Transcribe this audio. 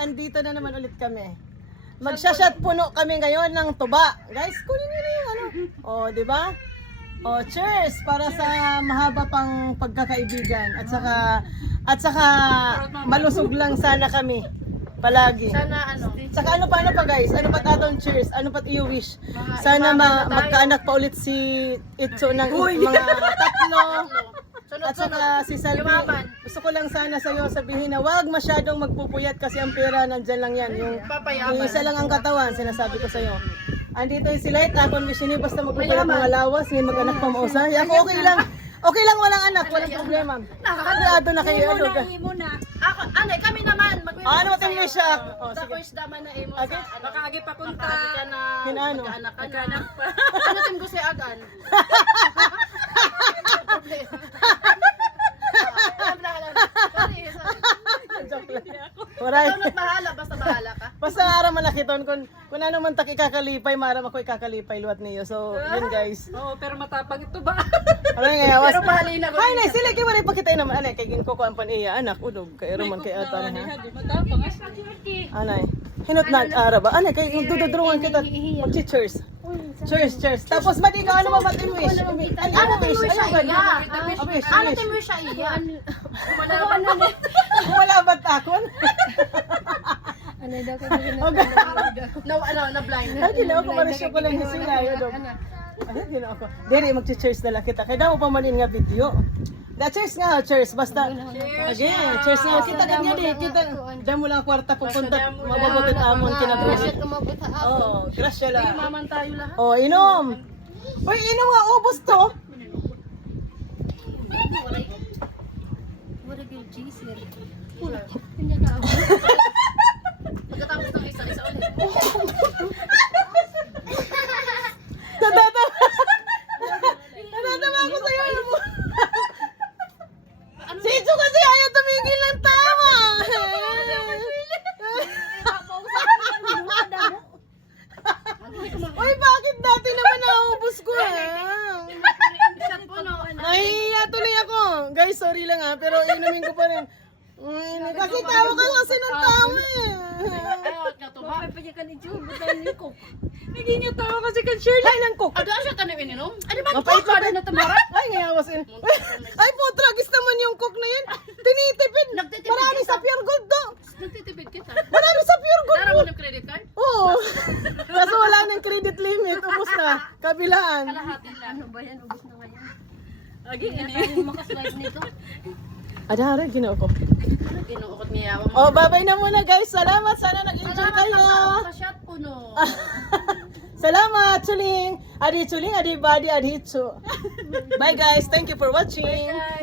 andito na naman ulit kami. Magshashot puno kami ngayon ng tuba. Guys, kunin niyo na yung ano. Oh, di ba? Oh, cheers para sa mahaba pang pagkakaibigan at saka malusog lang sana kami palagi. Sana ano. Saka ano pa guys? Ano pa tatong cheers? Ano pa iyo wish? Sana magkaanak pa ulit si Itso ng mga tatlo. At saka si Salvi, gusto ko lang sana sa'yo sabihin na wag masyadong magpupuyat kasi ang pera nandyan lang yan. Yung isa lang ang katawan, sinasabi ko sa'yo. Andito yung sila, tapon wish niyo basta magpupuyat mga lawas, hindi mag-anak pa mausa. Ako okay lang. Okay lang walang anak, walang problema. Nakakagado na kayo. Imo na. Ako, ano, kami naman. Ano mo wish siya? Sa wish daman na imo. Okay. Nakakagi pa kunta. Hinano? Magkaanak pa. Ano tim gusto agan? Maray. Ikaw bahala, basta bahala ka. Basta ara man nakiton kung ano man tak ikakalipay, maram ako ikakalipay luwat niyo. So, yun guys. Oo, pero matapang ito ba? Ano nga was? Pero bahalin ako. Ay, nay, sila kay wala pakita naman anay kay ginko ko ang paniya anak udog kay man kay ata na. Matapang. Anay. Hinot na ara ba? Anay kay dududrungan kita. Cheers. Cheers. Tapos madi ka ano mo ba tin wish? Ano wish? Ano ba? Ano tim wish siya iya? Wala ba takon? Ano daw kayo Na blind. Ay, di na ako marisyo ko lang sila. Ay, di na ako. Diri, mag-cheers na lang kita. Kaya daw mo pa manin nga video. Cheers nga, cheers. Basta. Again, cheers nga. Kita ganyan di. Kita. Diyan mo lang kwarta pupunta. Mababutit amon kinabuhi. Oo, grasya lang. Maman tayo lahat. Oh, inom. Uy, inom nga. Ubus to. Wala kayo cheese. Pagkatapos ng isa ulit. Natatawa ako sa'yo. Si Itzo kasi ayaw tumigil ng tawa. Uy, bakit dati naman naubos ko Nahihiya tuloy ako. Guys, sorry lang pero inumin ko pa rin. Kasi tawa ka kasi ng tawa Naging yung tawa kasi kan Shirley. Ay, ng cook. Ada siya tanim ininom? Ano ba? Mapait Cook na tamara? Ay, ngayawas in. Ay, putragis naman yung cook na yan. Tinitipid. Nagtitipid Marami kita. sa pure gold do. Nagtitipid kita. Marami sa pure gold. Dara mo ng credit card? Oo. Kaso wala nang credit limit. Ubus na. Kabilaan. Kalahati lang. Ano ba yan? Ubus na ngayon. Agi, ini. Ano makaswipe nito? Adara, ginawa ko. Tinuukot niya ako. Oh, babay na muna guys. Salamat. Sana nag-enjoy kayo. Sa shot puno. Salamat, Chuling. Adi Chuling, adi Badi, adi Hitsu. Bye guys. Thank you for watching.